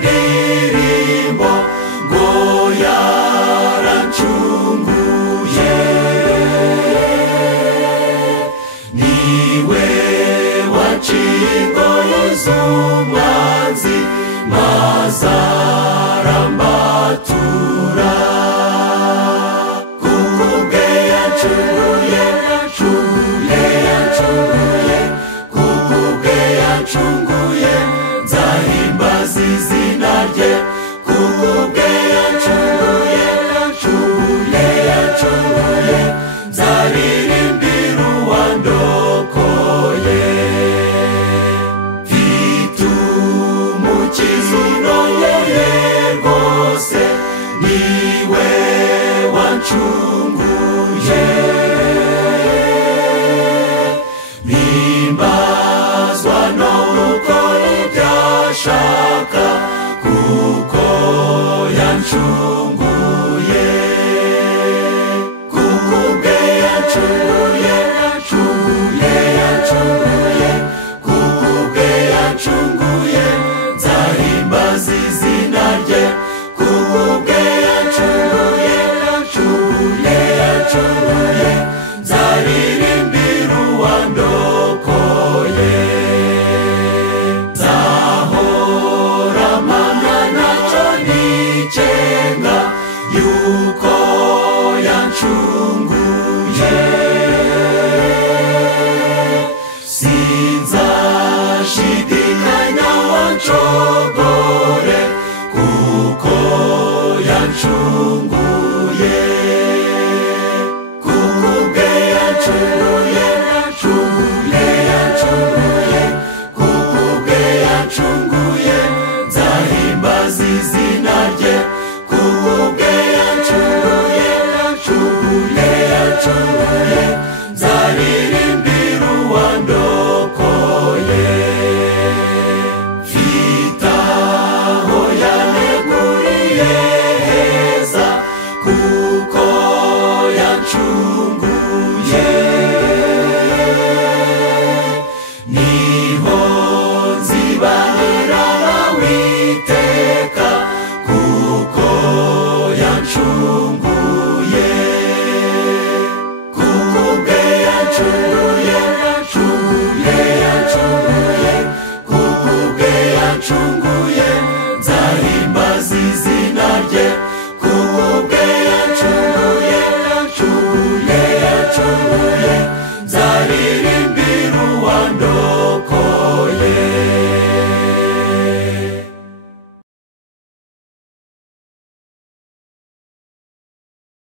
indirimbo ngo yarancunguye. Niwe waciye ingoyi z'umwanzi maze arambatura. Kuko ubwe yancunguye, yancunguye, kuko ubwe yancunguye nzahimbaza izina rye. Kuko ubwe yancunguye, yancunguye, nzaririmbira uwandokoye. Mfite umukiza unogeye rwose, niwe wancunguye. Mpimbazwa no gukora ibyo ashaka, kuko yancunguye. Kuko ubwe yancunguye, yancunguye, kuko ubwe yancunguye nzahimbaza izina rye. Kuko ubwe yancunguye, yancunguye, nzaririmbira uwandokoye. Nzahora mpamya ntacyo nicenga yuko yancunguye. Sinzashidikanya wancogoye